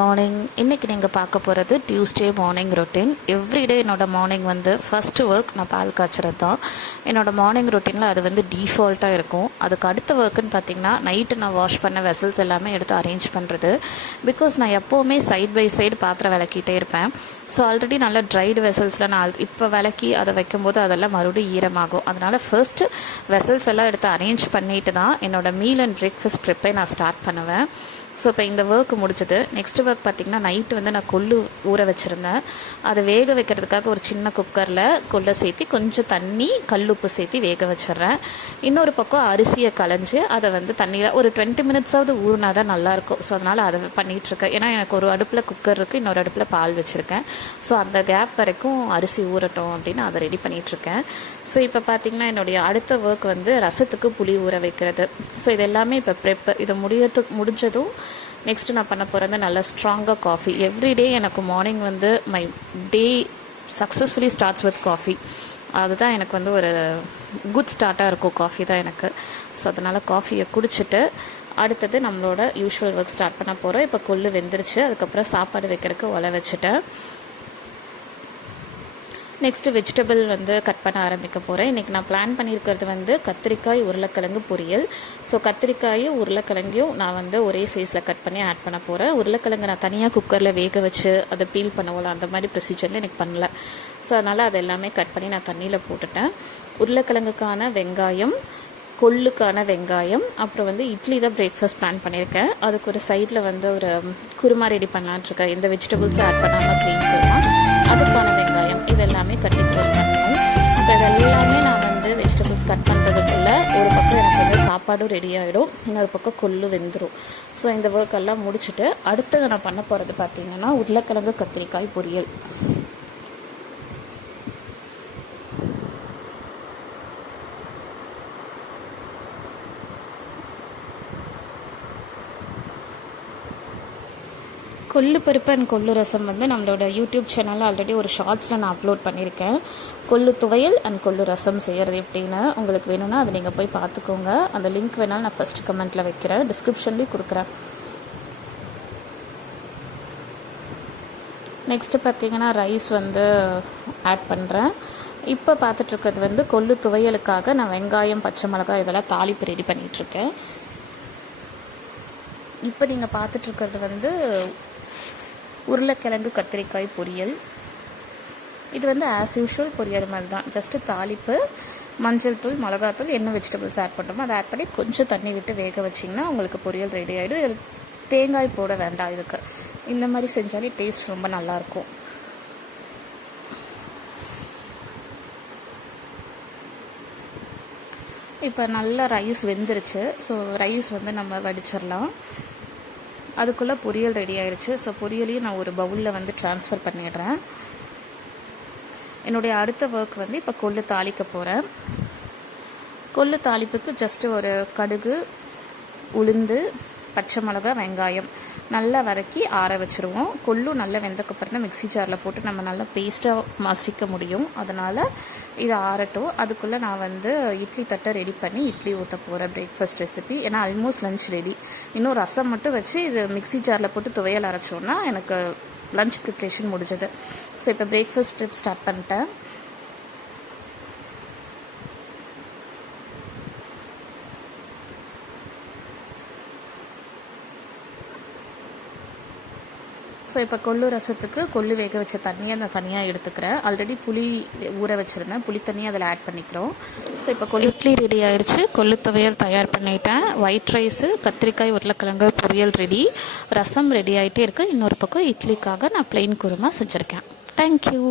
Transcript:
Morning. இன்றைக்கி நீங்கள் பார்க்க போகிறது டியூஸ்டே மார்னிங் ரொட்டீன். எவ்ரிடே என்னோடய மார்னிங் வந்து ஃபஸ்ட்டு ஒர்க் நான் பால் காய்ச்சறது தான். என்னோடய மார்னிங் ரொட்டீனில் அது வந்து டிஃபால்ட்டாக இருக்கும். அதுக்கு அடுத்த ஒர்க்குன்னு பார்த்திங்கன்னா நைட்டு நான் வாஷ் பண்ண வெசல்ஸ் எல்லாமே எடுத்து அரேஞ்ச் பண்ணுறது. பிகாஸ் நான் எப்போவுமே சைட் பை சைடு பாத்திரம் விளக்கிட்டே இருப்பேன். ஸோ ஆல்ரெடி நல்லா ட்ரைடு வெசல்ஸில் நான் இப்போ விளக்கி அதை வைக்கும்போது அதெல்லாம் மறுபடியும் ஈரமாகும். அதனால் ஃபர்ஸ்ட்டு வெசல்ஸ் எல்லாம் எடுத்து அரேஞ்ச் பண்ணிட்டு தான் என்னோடய மீல் அண்ட் பிரேக்ஃபாஸ்ட் ப்ரிப்பேர் நான் ஸ்டார்ட் பண்ணுவேன். ஸோ இப்போ இந்த ஒர்க் முடிச்சது. நெக்ஸ்ட் ஒர்க் பார்த்திங்கன்னா நைட்டு வந்து நான் கொள்ளு ஊற வச்சுருந்தேன். அதை வேக வைக்கிறதுக்காக ஒரு சின்ன குக்கரில் கொள்ளை சேர்த்தி கொஞ்சம் தண்ணி கல்லுப்பு சேர்த்தி வேக வச்சிட்றேன். இன்னொரு பக்கம் அரிசியை களைஞ்சி அதை வந்து தண்ணியில் ஒரு 20 மினிட்ஸாவது ஊறினா தான் நல்லாயிருக்கும். ஸோ அதனால் அதை பண்ணிகிட்ருக்கேன். ஏன்னா எனக்கு ஒரு அடுப்பில் குக்கர் இருக்குது, இன்னொரு அடுப்பில் பால் வச்சுருக்கேன். ஸோ அந்த கேப் வரைக்கும் அரிசி ஊறட்டும் அப்படின்னு அதை ரெடி பண்ணிகிட்ருக்கேன். ஸோ இப்போ பார்த்திங்கன்னா என்னுடைய அடுத்த ஒர்க் வந்து ரசத்துக்கு புளி ஊற வைக்கிறது. ஸோ இது எல்லாமே இப்போ ப்ரெப் இதை முடிஞ்சதும் நெக்ஸ்ட்டு நான் பண்ண போகிறது நல்லா ஸ்ட்ராங்காக காஃபி. எவ்ரிடே எனக்கு மார்னிங் வந்து my day successfully starts with coffee. அதுதான் எனக்கு வந்து ஒரு குட் ஸ்டார்ட்டாக இருக்கும். காஃபி தான் எனக்கு. ஸோ அதனால் காஃபியை குடிச்சிட்டு அடுத்தது நம்மளோட யூஷுவல் ஒர்க் ஸ்டார்ட் பண்ண போகிறோம். இப்போ கொள்ளு வெந்துருச்சு. அதுக்கப்புறம் சாப்பாடு வைக்கிறதுக்கு ஒலை வச்சுட்டேன். நெக்ஸ்ட்டு வெஜிடபிள் வந்து கட் பண்ண ஆரம்பிக்க போகிறேன். இன்றைக்கி நான் பிளான் பண்ணியிருக்கிறது வந்து கத்திரிக்காய் உருளைக்கிழங்கு பொரியல். ஸோ கத்திரிக்காயும் உருளைக்கிழங்கையும் நான் வந்து ஒரே சைஸில் கட் பண்ணி ஆட் பண்ண போகிறேன். உருளைக்கிழங்கு நான் தனியாக குக்கரில் வேக வச்சு அதை பீல் பண்ணுவோம்ல, அந்த மாதிரி ப்ரொசீஜரில் எனக்கு பண்ணல. ஸோ அதனால் அது எல்லாமே கட் பண்ணி நான் தண்ணியில் போட்டுட்டேன். உருளைக்கிழங்குக்கான வெங்காயம், கொள்ளுக்கான வெங்காயம், அப்புறம் வந்து இட்லி தான் பிரேக்ஃபாஸ்ட் பிளான் பண்ணியிருக்கேன். அதுக்கு ஒரு சைடில் வந்து ஒரு குருமா ரெடி பண்ணலான்ட்ருக்கேன். எந்த வெஜிடபிள்ஸும் ஆட் பண்ணாமல் க்ளீன் குருமா. அதுக்கான வெங்காயம் இதெல்லாமே கட்டி பண்ணணும். ஸோ இதெல்லாமே நான் வந்து வெஜிடபிள்ஸ் கட் பண்ணுறதுக்குள்ள ஒரு பக்கம் எனக்கு வந்து சாப்பாடும் ரெடி ஆகிடும், இன்னொரு பக்கம் கொள்ளு வெந்துடும். ஸோ இந்த ஒர்க் எல்லாம் முடிச்சுட்டு அடுத்தது நான் பண்ண போகிறது பார்த்திங்கன்னா உருளைக்கிழங்கு கத்திரிக்காய் பொரியல். கொள்ளு பருப்பு அண்ட் கொள்ளு ரசம் வந்து நம்மளோட யூடியூப் சேனலில் ஆல்ரெடி ஒரு ஷார்ட்ஸில் நான் அப்லோட் பண்ணியிருக்கேன். கொள்ளு துவையல் அண்ட் கொள்ளு ரசம் செய்கிறது எப்படின்னு உங்களுக்கு வேணும்னா அதை நீங்கள் போய் பார்த்துக்கோங்க. அந்த லிங்க் வேணாலும் நான் ஃபஸ்ட் கமெண்ட்டில் வைக்கிறேன், டிஸ்கிரிப்ஷன்லேயும் கொடுக்குறேன். நெக்ஸ்ட்டு பார்த்திங்கன்னா ரைஸ் வந்து ஆட் பண்ணுறேன். இப்போ பார்த்துட்ருக்கிறது வந்து கொள்ளு துவையலுக்காக நான் வெங்காயம், பச்சை மிளகாய் இதெல்லாம் தாளிப்பு ரெடி பண்ணிகிட்ருக்கேன். இப்போ நீங்கள் பார்த்துட்ருக்கிறது வந்து உருளைக்கிழங்கு கத்திரிக்காய் பொரியல். இது வந்து ஆஸ் யூஷுவல் பொரியல் மாதிரி தான். ஜஸ்ட்டு தாளிப்பு, மஞ்சள் தூள், மிளகாத்தூள், என்ன வெஜிடபிள்ஸ் ஆட் பண்ணுறோமோ அதை ஆட் பண்ணி கொஞ்சம் தண்ணி விட்டு வேக வச்சிங்கன்னா உங்களுக்கு பொரியல் ரெடி ஆகிடும். இது தேங்காய் போட வேண்டாம். இதுக்கு இந்த மாதிரி செஞ்சாலே டேஸ்ட் ரொம்ப நல்லாயிருக்கும். இப்போ நல்லா ரைஸ் வெந்துருச்சு. ஸோ ரைஸ் வந்து நம்ம வடிச்சிடலாம். அதுக்குள்ளே பொரியல் ரெடி ஆகிடுச்சு. ஸோ பொரியலையும் நான் ஒரு பவுலில் வந்து ட்ரான்ஸ்ஃபர் பண்ணிடுறேன். என்னுடைய அடுத்த ஒர்க் வந்து இப்போ கொள்ளு தாளிக்க போகிறேன். கொள்ளு தாளிப்புக்கு ஜஸ்ட்டு ஒரு கடுகு, உளுந்து, பச்சை மிளகா, வெங்காயம் நல்லா வதக்கி ஆற வச்சுருவோம். கொள்ளு நல்லா வெந்தக்கப்புறம் தான் மிக்ஸி ஜாரில் போட்டு நம்ம நல்லா பேஸ்ட்டாக மசிக்க முடியும். அதனால் இது ஆறட்டும். அதுக்குள்ளே நான் வந்து இட்லி தட்டை ரெடி பண்ணி இட்லி ஊற்ற போகிறேன். Breakfast recipe. ஏன்னா ஆல்மோஸ்ட் லஞ்ச் ரெடி. இன்னும் ரசம் மட்டும் வச்சு இது மிக்ஸி ஜாரில் போட்டு துவையல் அரைச்சோன்னா எனக்கு லஞ்ச் ப்ரிப்ரேஷன் முடிஞ்சது. ஸோ இப்போ பிரேக்ஃபாஸ்ட் ட்ரிப் ஸ்டார்ட் பண்ணிட்டேன். ஸோ இப்போ கொள்ளு ரசத்துக்கு கொள்ளு வேக வச்ச தண்ணியை நான் தனியாக எடுத்துக்கிறேன். ஆல்ரெடி புளி ஊற வச்சுருந்தேன், புளி தண்ணியை அதில் ஆட் பண்ணிக்கிறோம். ஸோ இப்போ கொள்ளு இட்லி ரெடி ஆகிடுச்சு. கொள்ளு துவையல் தயார் பண்ணிட்டேன். ஒயிட் ரைஸு, கத்திரிக்காய் உருளைக்கிழங்கு பொரியல் ரெடி, ரசம் ரெடி ஆகிட்டே இருக்குது. இன்னொரு பக்கம் இட்லிக்காக நான் ப்ளெயின் குருமா செஞ்சுருக்கேன். தேங்க்யூ.